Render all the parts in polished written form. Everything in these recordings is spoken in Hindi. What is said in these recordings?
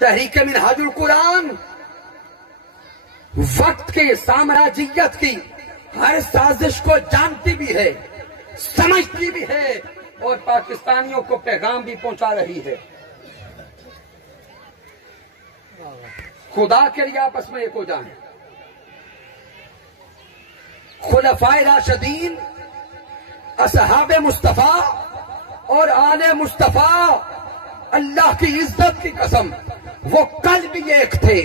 तहरीक मिनहाजुल कुरान वक्त के साम्राज्यियत की हर साजिश को जानती भी है, समझती भी है और पाकिस्तानियों को पैगाम भी पहुंचा रही है। खुदा के लिए आपस में एक हो जाएं। खुलफाए राशिदीन, असहाबे मुस्तफा और आले मुस्तफा, अल्लाह की इज्जत की कसम, वो कल भी एक थे,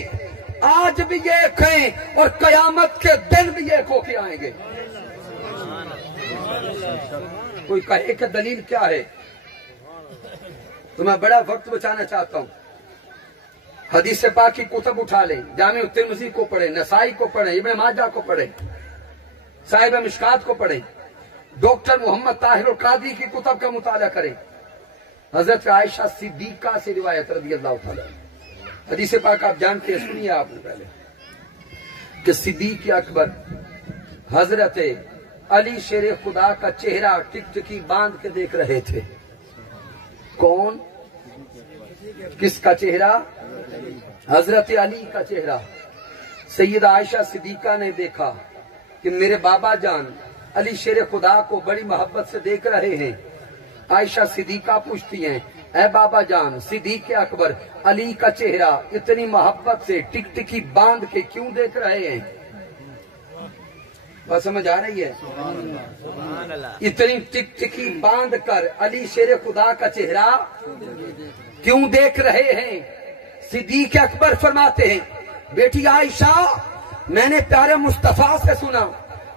आज भी एक हैं और कयामत के दिन भी एक होके आएंगे। कोई कहे कि दलील क्या है, तो मैं बड़ा वक्त बचाना चाहता हूं। हदीस पाक की कुतुब उठा ले, जामे तिर्मिज़ी को पढ़े, नसाई को पढ़े, इब्न माजा को पढ़े, साहिब मिशकात को पढ़े, डॉक्टर मोहम्मद ताहिर कादी की कुतुब का मुताला करें। हजरत आयशा सिद्दीका से रिवायत रज़ियल्लाहु तआला, हदीस पाक आप जानते हैं, सुनिए आपने पहले कि सिद्दीक अकबर हजरत अली शेर खुदा का चेहरा टिकटिकी बांध के देख रहे थे। कौन? किसका चेहरा? हजरत अली का चेहरा। सैयदा आयशा सिद्दीका ने देखा कि मेरे बाबा जान अली शेर खुदा को बड़ी मोहब्बत से देख रहे हैं। आयशा सिद्दीका पूछती हैं, ऐ बाबा जान, सिद्दीक अकबर अली का चेहरा इतनी मोहब्बत से टिकटिकी बांध के क्यों देख रहे हैं? बात समझ आ रही है? इतनी टिकटिकी बांध कर अली शेर खुदा का चेहरा क्यों देख रहे हैं? सिद्दीक अकबर फरमाते हैं, बेटी आयशा, मैंने प्यारे मुस्तफा से सुना,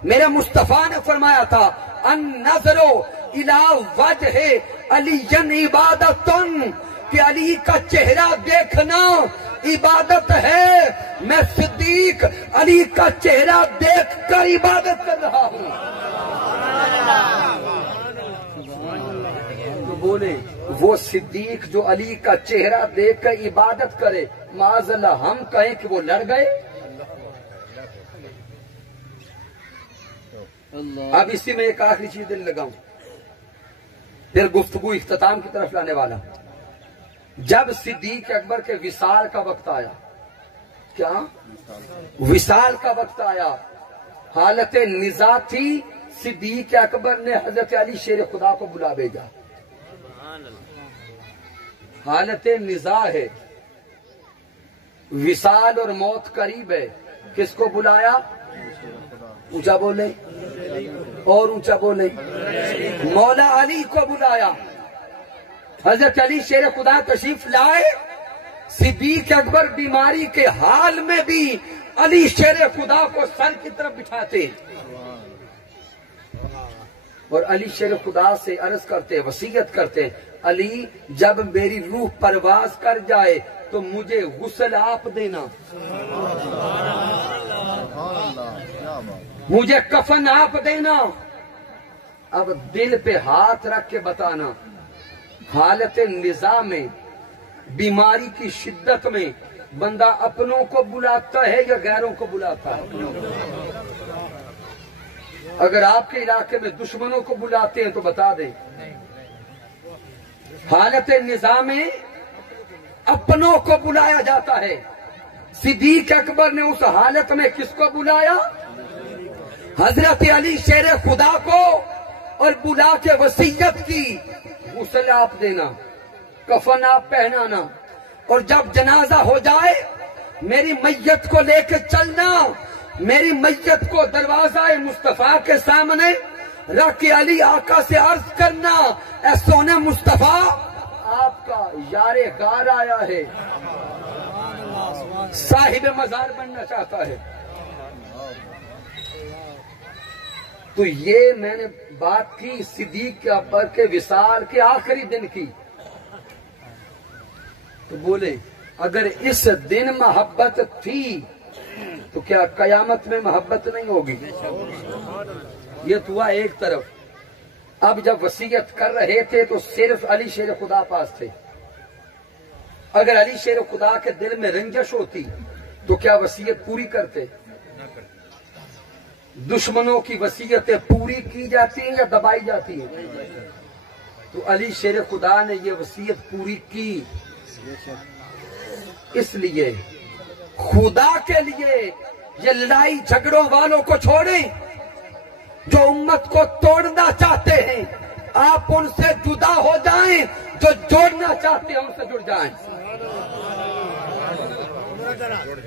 मेरे मुस्तफा ने फरमाया था, अन नजरो इला वजहे अलीयन इबादतुन, कि अली का चेहरा देखना इबादत है। मैं सिद्दीक अली का चेहरा देखकर इबादत कर रहा हूं। तो बोले, वो सिद्दीक जो अली का चेहरा देखकर इबादत करे, माज़अल्लाह हम कहें कि वो लड़ गए। अब इसी में एक आखिरी चीज दिल लगाऊं, फिर गुफ्तगू इख्तिताम की तरफ लाने वाला। जब सिद्दीक अकबर के विसाल का वक्त आया, क्या विसाल का वक्त आया, हालत निज़ा थी, सिद्दीक अकबर ने हजरत अली शेर खुदा को बुला भेजा। हालत निज़ा है, विसाल और मौत करीब है, किसको बुलाया? ऊंचा बोले और ऊंचा बोले, मौला अली को बुलाया। हजरत अली शेर खुदा तशरीफ लाए। सिद्दीक अकबर बीमारी के हाल में भी अली शेर खुदा को सर की तरफ बिठाते और अली शेर खुदा से अर्ज करते, वसीयत करते, अली जब मेरी रूह परवाज कर जाए तो मुझे गुस्ल आप देना, मुझे कफन आप देना। अब दिल पे हाथ रख के बताना, हालत निज़ा में, बीमारी की शिद्दत में बंदा अपनों को बुलाता है या गैरों को बुलाता है? अगर आपके इलाके में दुश्मनों को बुलाते हैं तो बता दें। हालत निज़ा में अपनों को बुलाया जाता है। सिद्दीक अकबर ने उस हालत में किसको बुलाया? हजरत अली शेर खुदा को, और बुला के वसीयत की, गुस्ल आप देना, कफन आप पहनाना, और जब जनाजा हो जाए मेरी मैयत को लेके चलना, मेरी मैयत को दरवाजा मुस्तफा के सामने रख के अली आका से अर्ज करना, ऐ सोने मुस्तफा, आपका यारे गार आया है, साहिब मजार बनना चाहता है। तो ये मैंने बात की सिद्दीक अकबर के विसाल के आखिरी दिन की। तो बोले, अगर इस दिन मोहब्बत थी तो क्या कयामत में मोहब्बत नहीं होगी? ये तो हुआ एक तरफ। अब जब वसीयत कर रहे थे तो सिर्फ अली शेर खुदा पास थे। अगर अली शेर खुदा के दिल में रंजश होती तो क्या वसीयत पूरी करते? दुश्मनों की वसीयतें पूरी की जाती हैं या दबाई जाती हैं? तो अली शेर खुदा ने ये वसीयत पूरी की। इसलिए खुदा के लिए ये लड़ाई झगड़ों वालों को छोड़ें, जो उम्मत को तोड़ना चाहते हैं आप उनसे जुदा हो जाएं, जो जोड़ना चाहते हैं उनसे जुड़ जाएं।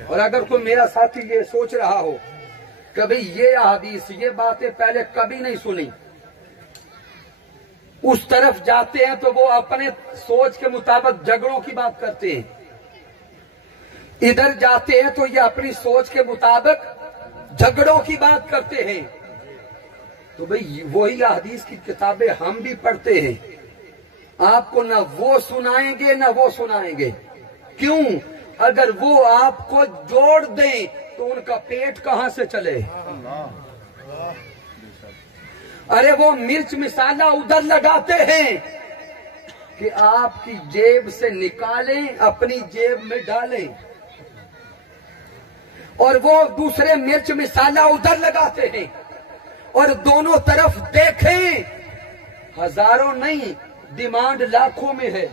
और अगर कोई मेरा साथी ये सोच रहा हो कि भाई ये हदीस ये बातें पहले कभी नहीं सुनी, उस तरफ जाते हैं तो वो अपने सोच के मुताबिक झगड़ों की बात करते हैं, इधर जाते हैं तो ये अपनी सोच के मुताबिक झगड़ों की बात करते हैं। तो भाई वही हदीस की किताबें हम भी पढ़ते हैं, आपको ना वो सुनाएंगे ना वो सुनाएंगे। क्यों? अगर वो आपको जोड़ दें तो उनका पेट कहां से चले? अरे वो मिर्च मिसाला उधर लगाते हैं कि आपकी जेब से निकालें अपनी जेब में डालें, और वो दूसरे मिर्च मिसाला उधर लगाते हैं और दोनों तरफ देखें, हजारों नहीं डिमांड लाखों में है।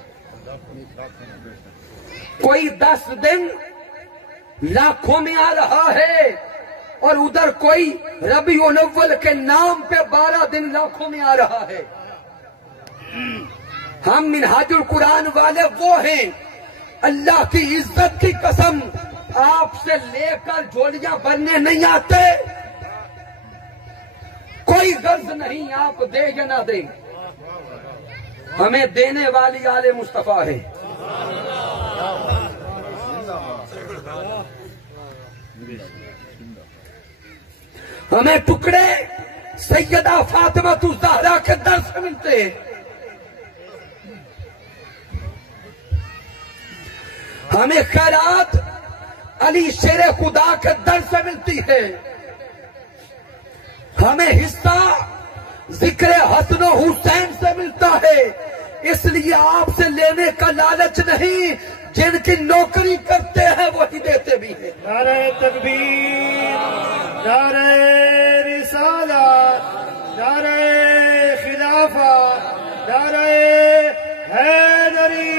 कोई 10 दिन लाखों में आ रहा है और उधर कोई रबीउल अव्वल के नाम पे 12 दिन लाखों में आ रहा है। हम मिनहाजुल कुरान वाले वो हैं, अल्लाह की इज्जत की कसम आपसे लेकर झोलियां भरने नहीं आते, कोई गर्ज नहीं आप दे या ना दे, हमें देने वाली आले मुस्तफा है। हमें टुकड़े सैयदा फातिमा ज़हरा के दर से मिलते हैं, हमें खैरात अली शेर खुदा के दर से मिलती है, हमें हिस्सा जिक्र हसन हुसैन से मिलता है। इसलिए आपसे लेने का लालच नहीं, जिनकी नौकरी करते हैं वही देते भी हैं। नारे तकबीर, नारे रिसालत, नारे खिलाफा, नारे हैदरी।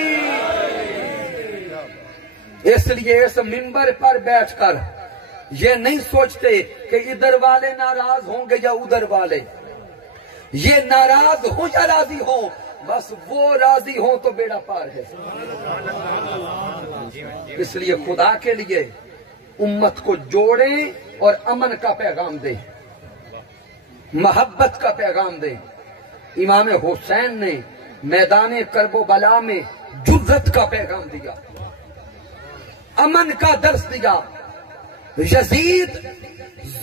इसलिए इस मिंबर पर बैठकर ये नहीं सोचते कि इधर वाले नाराज होंगे या उधर वाले, ये नाराज हो या राजी हो, बस वो राजी हो तो बेड़ा पार है। इसलिए खुदा के लिए उम्मत को जोड़ें और अमन का पैगाम दें, मोहब्बत का पैगाम दें। इमाम हुसैन ने मैदान करबला में जुर्रत का पैगाम दिया, अमन का दर्स दिया। यजीद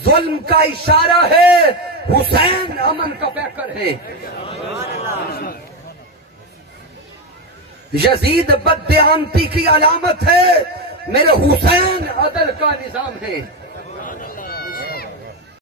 जुल्म का इशारा है, हुसैन अमन का पैकर है। यजीद बददियांती की अलामत है, मेरे हुसैन अदल का निजाम है।